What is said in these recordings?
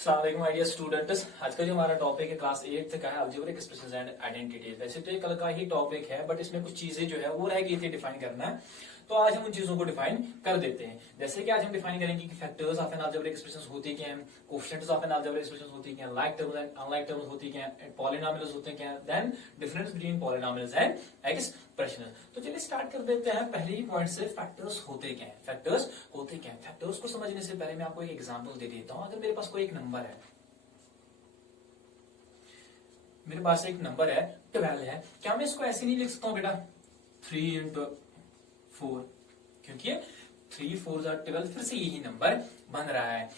अस्सलाम वालेकुम idea students. आज का जो हमारा टॉपिक है क्लास 8 का है अलजेब्रिक एक्सप्रेशंस एंड आइडेंटिटीज। वैसे तो ये कल का ही टॉपिक है बट इसमें कुछ चीजें जो है वो रह गई थी डिफाइन करना है, तो आज हम उन चीजों को डिफाइन कर देते हैं। जैसे कि आज हम डिफाइन करेंगे कि factors of an algebraic expressions होती क्या हैं, coefficients of an algebraic expressions होती क्या हैं, like terms and unlike terms होती क्या हैं, पॉलिनोमियल्स होते क्या हैं, then difference between polynomials and expressions. तो चलिए स्टार्ट कर देते हैं पहले ही पॉइंट से। फैक्टर्स होते क्या हैं, फैक्टर्स होते क्या हैं। फैक्टर्स को समझने से पहले मैं आपको एक एग्जांपल दे देता हूं। अगर मेरे पास कोई एक नंबर है, मेरे पास एक नंबर है 12 है, क्या मैं इसको ऐसे नहीं लिख सकता हूं बेटा 3 इंटू 4, क्योंकि 3 4 12 फिर से यही नंबर बन रहा है।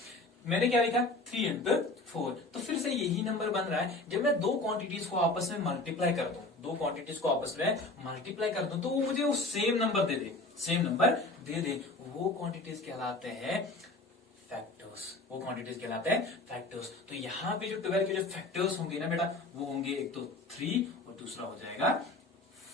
मैंने क्या लिखा 3 इंटू 4, तो फिर से यही नंबर बन रहा है। जब मैं दो क्वांटिटीज को आपस में मल्टीप्लाई कर दूं, दो क्वांटिटीज को आपस में मल्टीप्लाई कर दूं, तो वो मुझे वो सेम नंबर दे दे, सेम नंबर दे दे, वो क्वांटिटीज कहलाते हैं फैक्टर्स। वो क्वांटिटीज कहलाते हैं फैक्टर्स। तो यहाँ पे जो 12 के जो फैक्टर्स होंगे ना बेटा, वो होंगे एक तो 3 और दूसरा हो जाएगा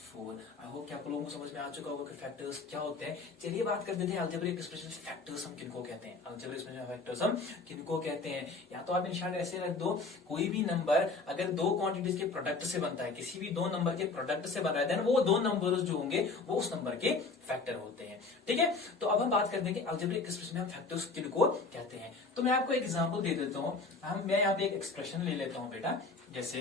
4। आई होप कि आप लोगों को समझ में आ चुका होगा कि फैक्टर्स क्या होते हैं। चलिए बात कर देते हैं अलजेब्रिक एक्सप्रेशन फैक्टर्स हम किनको कहते हैं। अलजेब्रिक एक्सप्रेशन फैक्टर्स हम किनको कहते हैं, या तो आप निशान ऐसे रख दो, कोई भी नंबर अगर दो क्वांटिटीज के प्रोडक्ट से बनता है, किसी भी दो नंबर के प्रोडक्ट से बन रहा है, देन वो दो नंबर्स जो होंगे वो उस नंबर के फैक्टर होते हैं। ठीक है, तो अब हम बात करते हैं कि अलजेब्रिक एक्सप्रेशन में हम फैक्टर्स किनको कहते हैं। तो मैं आपको एक एग्जांपल दे देता हूं। मैं यहाँ पे एक एक्सप्रेशन ले लेता हूं बेटा, जैसे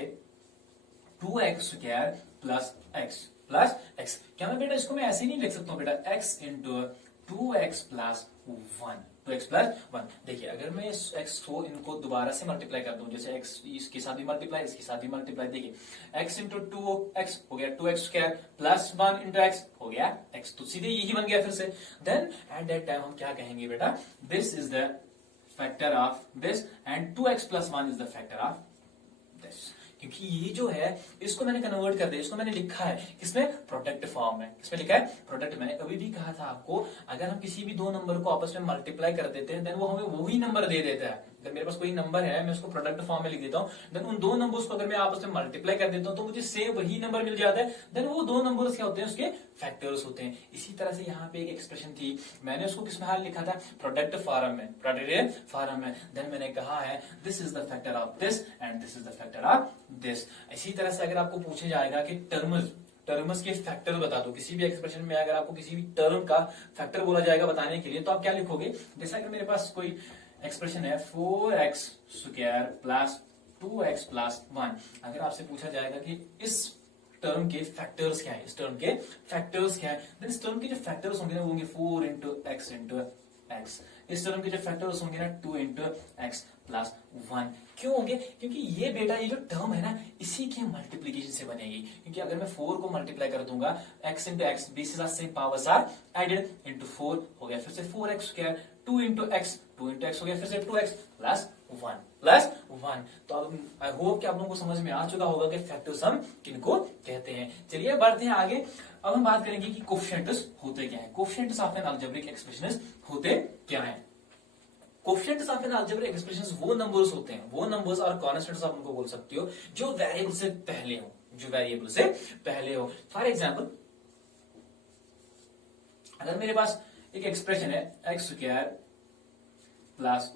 2x² plus x plus x. क्या मैं बेटा इसको मैं ऐसे नहीं लिख सकता हूं बेटा x into 2x plus 1, 2x plus 1। देखिए अगर मैं इस x को इनको दोबारा से मल्टीप्लाई कर दूं, जैसे x इसके साथ भी मल्टीप्लाई, इसके साथ भी मल्टीप्लाई, देखिए x इंटू 2x हो गया 2x² प्लस 1 इंटू x हो गया x, तो सीधे यही बन गया फिर से। देन एट दैट टाइम हम क्या कहेंगे बेटा, this is the factor of this and 2x plus 1 is the factor of this. क्योंकि ये जो है इसको मैंने कन्वर्ट कर दिया, इसको मैंने लिखा है किसमें, प्रोडक्ट फॉर्म में। किसमें लिखा है, प्रोडक्ट। मैंने अभी भी कहा था आपको, अगर हम किसी भी दो नंबर को आपस में मल्टीप्लाई कर देते हैं, देन वो हमें वही नंबर दे देता है। अगर मेरे पास कोई नंबर है, मैं उसको प्रोडक्ट फॉर्म में लिख देता हूं, देन उन दो नंबर्स को अगर मैं आपस में मल्टीप्लाई कर देता हूं तो मुझे सेम वही नंबर मिल जाता है। देन वो दो नंबर्स क्या होते हैं, उसके फैक्टर्स होते हैं। इसी तरह से यहाँ पे एक एक्सप्रेशन थी, मैंने उसको किस में लिखा था, प्रोडक्ट फॉर्म में, प्रोडक्ट फॉर्म में। देन मैंने कहा है this is the factor of this and this is the factor of this. इसी तरह से अगर आपको पूछे जाएगा कि टर्म्स के फैक्टर बता दो, किसी भी एक्सप्रेशन में अगर आपको किसी भी टर्म का फैक्टर बोला जाएगा बताने के लिए, तो आप क्या लिखोगे। जैसा कि मेरे पास कोई एक्सप्रेशन है 4x² प्लस 2x प्लस 1, अगर आपसे पूछा जाएगा कि इस टर्म के फैक्टर्स क्या है, इस टर्म के फैक्टर्स क्या है, देन इस टर्म के जो फैक्टर्स होंगे ना वो होंगे 4 इंटू एक्स इंटू एक्स। इस टर्म के जो फैक्टर्स होंगे ना 2 इंटू एक्स प्लस 1। क्यों होंगे, क्योंकि ये बेटा ये जो टर्म है ना इसी के मल्टीप्लीकेशन से बनेगी। क्योंकि अगर मैं 4 को मल्टीप्लाई कर दूंगा x इंटू एक्स, बीच से same powers are added into 4 हो गया, फिर से 4x², 2 इंटू एक्स हो गया, फिर से 2x प्लस 1। तो अब आई होप कि आप लोगों को समझ में आ चुका होगा कि फैक्टर्स हम किनको कहते हैं। चलिए बढ़ते हैं आगे। अब हम बात करेंगे कि कोएफिशिएंट्स होते क्या है। Coefficients of an algebraic expressions होते क्या है। Coefficients of an algebraic expressions वो नंबर्स होते हैं, वो नंबर्स और कॉन्स्टेंट्स आप उनको बोल सकते हो जो वेरिएबल से पहले हो, जो वेरिएबल से पहले हो। फॉर एग्जांपल अगर मेरे पास एक एक्सप्रेशन है x² plus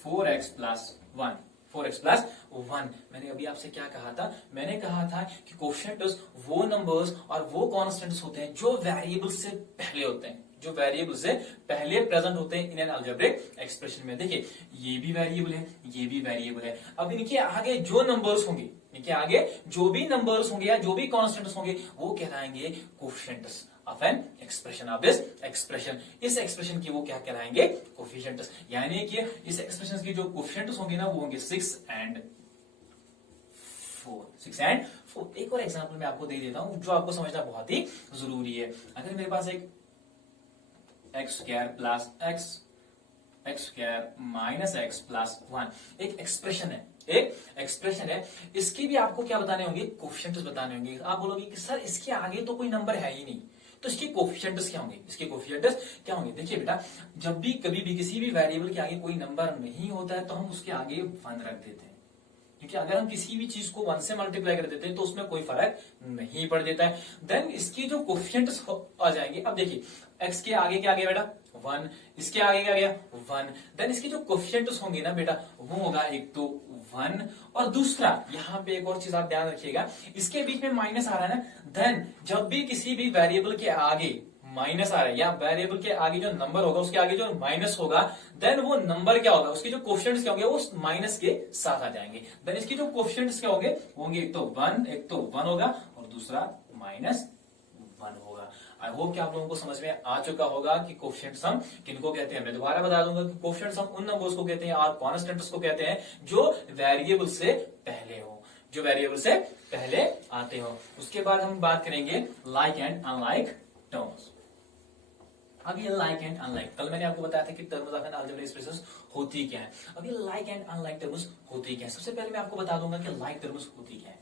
4x plus 1, 4x plus 1। मैंने अभी आपसे क्या कहा था, मैंने कहा था कि कोएफिशिएंट्स वो नंबर्स और वो कॉन्स्टेंट्स होते हैं जो वेरिएबल से पहले होते हैं, जो वेरिएबल से पहले प्रेजेंट होते हैं इन एन अलजेब्रिक एक्सप्रेशन में। देखिए ये भी वेरिएबल है, ये भी वेरिएबल है। अब इनके आगे जो नंबर्स होंगे, इनके आगे जो भी नंबर्स होंगे या जो भी कॉन्स्टेंट्स होंगे वो कहलाएंगे coefficients of an expression of this expression. इस एक्सप्रेशन की वो क्या कहलाएंगे, कोएफिशिएंट्स। यानी कि इस एक्सप्रेशन की जो कोएफिशिएंट्स होंगे ना वो होंगे 6 एंड 4। एक और एग्जांपल मैं आपको दे देता हूं जो आपको समझना बहुत ही जरूरी है। अगर मेरे पास एक x² plus x² minus x plus 1 एक एक्सप्रेशन है, एक एक्सप्रेशन है, इसकी भी आपको क्या बताने होंगे, कोएफिशिएंट्स बताने होंगे। आप बोलोगे कि सर इसके आगे तो कोई नंबर है ही नहीं, तो इसके कोएफिशिएंट्स क्या होंगे, इसके कोएफिशिएंट्स क्या होंगे। देखिए बेटा जब भी कभी भी किसी भी वेरिएबल के आगे कोई नंबर नहीं होता है तो हम उसके आगे 1 रख देते हैं, क्योंकि अगर हम किसी भी चीज को 1 से मल्टीप्लाई कर देते हैं तो उसमें कोई फर्क नहीं पड़ देता है। देन इसकी जो कोएफिशिएंट्स आ जाएंगे, अब देखिए x के आगे क्या आ गया बेटा 1, इसके आगे क्या गया 1, देन इसके जो कोफिशिएंट्स होंगे ना बेटा वो होगा एक तो 1 और दूसरा यहाँ पे एक और चीज आप ध्यान रखिएगा, इसके बीच में माइनस आ रहा है ना, देन जब भी किसी भी वेरिएबल के आगे माइनस आ रहा है या वेरिएबल के आगे जो नंबर होगा उसके आगे जो माइनस होगा, देन वो नंबर क्या होगा, उसके जो कोफिशिएंट्स क्या होंगे वो माइनस के साथ आ जाएंगे। देन इसके जो कोफिशिएंट्स क्या होंगे एक तो 1 होगा और दूसरा -1 होगा। आई होप कि आप लोगों को समझ में आ चुका होगा कि कोफिशिएंट सम किनको कहते हैं। मैं दोबारा बता दूंगा कि कोफिशिएंट सम उन नंबर्स को कहते हैं और कांस्टेंट्स को कहते हैं जो वेरिएबल से पहले हो, जो वेरिएबल से पहले आते हो। उसके बाद हम बात करेंगे लाइक एंड अनलाइक टर्म्स। अब ये लाइक एंड अनलाइक, कल मैंने आपको बताया था कि terms of an algebraic expressions होती क्या है। अब ये लाइक एंड अनलाइक टर्म्स होती क्या है, सबसे पहले मैं आपको बता दूंगा कि लाइक टर्म्स होती क्या है।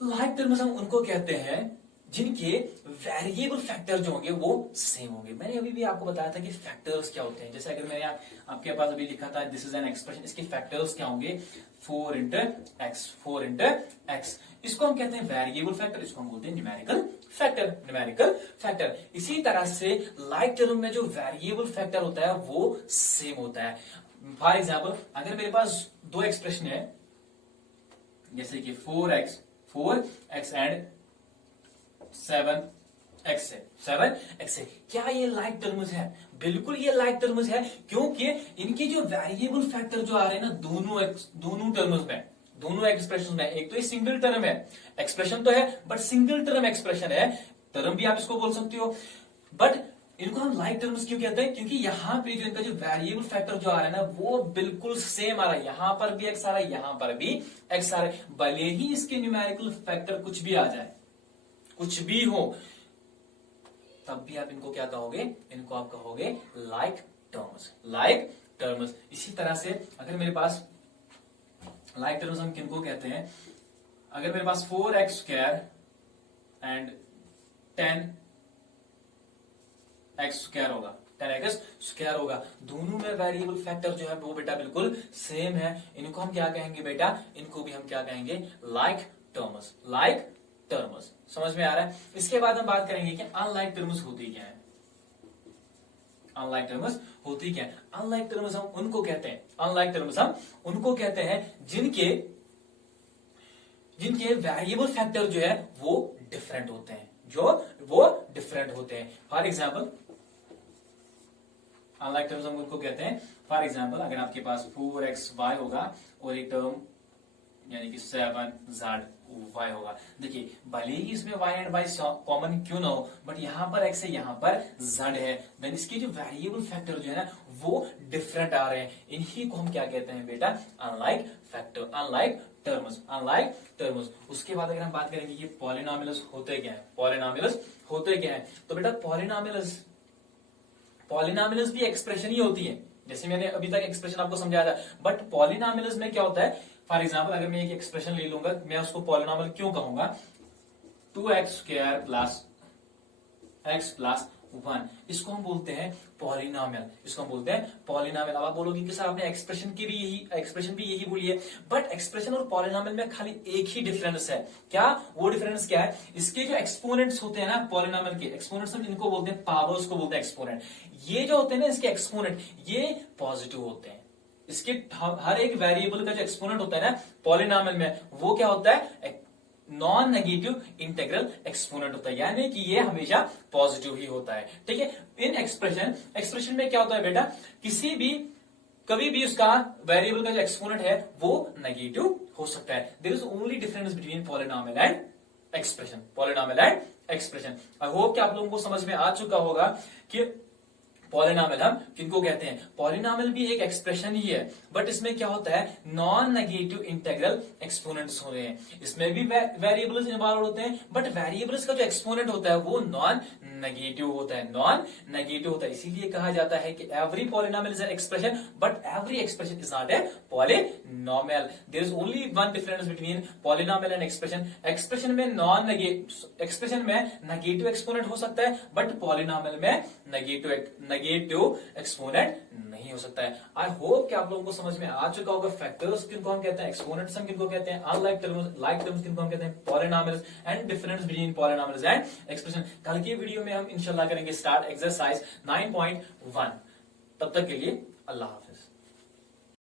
लाइक टर्म्स हम उनको कहते हैं जिनके वेरिएबल फैक्टर जो होंगे वो सेम होंगे। मैंने अभी भी आपको बताया था कि फैक्टर्स क्या होते हैं, जैसे अगर मैंने आपके पास अभी लिखा था दिस इज एन एक्सप्रेशन, इसके फैक्टर्स क्या होंगे 4 into x, इसको हम कहते हैं वेरिएबल फैक्टर, इसको हम बोलते हैं न्यूमेरिकल फैक्टर। इसी तरह से लाइक टर्म में जो वेरिएबल फैक्टर होता है वो सेम होता है। फॉर एग्जाम्पल अगर मेरे पास दो एक्सप्रेशन है जैसे कि 4x एंड 7x है, क्या ये लाइक टर्म्स है? बिल्कुल ये लाइक टर्म्स है, क्योंकि इनके जो वेरिएबल फैक्टर जो आ रहे हैं ना दोनों टर्म्स में, दोनों एक्सप्रेशन में, एक तो ये सिंगल टर्म है, एक्सप्रेशन तो है बट सिंगल टर्म एक्सप्रेशन है, टर्म भी आप इसको बोल सकते हो, बट इनको हम लाइक टर्म्स क्यों कहते हैं? क्योंकि यहाँ पे जो इनका जो वेरिएबल फैक्टर जो आ रहा है ना वो बिल्कुल सेम आ रहा है, यहां पर भी x आ रहा है, यहां पर भी x आ रहा है, भले ही इसके न्यूमेरिकल फैक्टर कुछ भी आ जाए, कुछ भी हो, तब भी आप इनको क्या कहोगे? इनको आप कहोगे लाइक टर्म्स। इसी तरह से अगर मेरे पास लाइक टर्म्स हम किनको कहते हैं, अगर मेरे पास 4x² एंड 10x² होगा, 10x² होगा, दोनों में वेरिएबल फैक्टर जो है वो बेटा बिल्कुल सेम है, इनको हम क्या कहेंगे बेटा? इनको भी हम क्या कहेंगे? Like terms. समझ में आ रहा है? इसके बाद हम बात करेंगे कि अनलाइक टर्म्स होती क्या है। अनलाइक टर्म्स हम उनको कहते हैं जिनके वेरिएबल फैक्टर जो है वो डिफरेंट होते हैं, फॉर एग्जाम्पल अनलाइक टर्म्स हम उनको कहते हैं, फॉर एग्जाम्पल अगर आपके पास 4xy होगा और एक टर्म यानी कि 7z होगा, देखिए भले ही इसमें y एंड y कॉमन क्यों ना हो, बट यहां पर x है, यहां पर z है, देन इसके जो वेरिएबल फैक्टर जो है ना वो डिफरेंट आ रहे हैं, इन्हीं को हम क्या कहते हैं बेटा? Unlike terms. उसके बाद अगर हम बात करेंगे कि पॉलिनॉमियल्स होते क्या है, तो बेटा पॉलिनॉमियल्स भी एक्सप्रेशन ही होती है, जैसे मैंने अभी तक एक्सप्रेशन आपको समझाया था, बट पॉलिनॉमियल्स में क्या होता है? फॉर एग्जाम्पल अगर मैं एक एक्सप्रेशन ले लूंगा, मैं उसको पॉलिनॉमियल क्यों कहूंगा? 2x² प्लस x प्लस 1, इसको हम बोलते हैं पॉलिनॉमियल, अब आप बोलोगे कि सर आपने एक्सप्रेशन भी यही बोली है, बट एक्सप्रेशन और पॉलिनॉमियल में खाली एक ही डिफरेंस है, क्या? वो डिफरेंस क्या है? इसके जो एक्सपोनेंट्स होते हैं ना पॉलिनॉमियल के एक्सपोनेंट्स, हम इनको बोलते हैं पावर्स को बोलते हैं एक्सपोनेंट। ये जो होते हैं ना इसके एक्सपोनेंट ये पॉजिटिव होते हैं, इसके हर एक वेरिएबल का जो एक्सपोनेंट होता है ना पॉलिनॉमियल में वो क्या होता है? नॉन नेगेटिव इंटीग्रल एक्सपोनेंट होता है, यानी कि ये हमेशा पॉजिटिव ही होता है। ठीक है, इन एक्सप्रेशन में क्या होता है बेटा? कभी भी उसका वेरिएबल का जो एक्सपोनेंट है वो नेगेटिव हो सकता है। There is only difference between polynomial and expression. I hope कि आप लोगों को समझ में आ चुका होगा कि पॉलिनॉमियल हम किनको कहते हैं। पॉलिनॉमियल भी एक एक्सप्रेशन ही है, बट इसमें क्या होता है? नॉन नेगेटिव इंटीग्रल एक्सपोनेंट्स हो रहे हैं, इसमें भी वेरिएबल्स इन्वॉल्व होते हैं, बट वेरिएबल्स का जो एक्सपोनेंट होता है वो नॉन नेगेटिव होता है। इसीलिए कहा जाता है कि every polynomial is an expression but every expression is not a polynomial. There is only one difference between polynomial and expression. Expression में नेगेटिव एक्सपोनेंट हो सकता है, बट पॉलिनॉमियल में नेगेटिव नेगेटिव एक्सपोनेंट नहीं हो सकता है। आई होप कि आप लोगों को समझ में आ चुका होगा फैक्टर्स किनको हम कहते हैं, एक्सपोनेंट्स हम किनको कहते हैं, अनलाइक टर्म्स, लाइक टर्म्स किनको हम कहते हैं, polynomials and difference between polynomials and expression. कल की वीडियो में हम इंशाल्लाह करेंगे स्टार्ट एक्सरसाइज 9.1। तब तक के लिए अल्लाह हाफिज।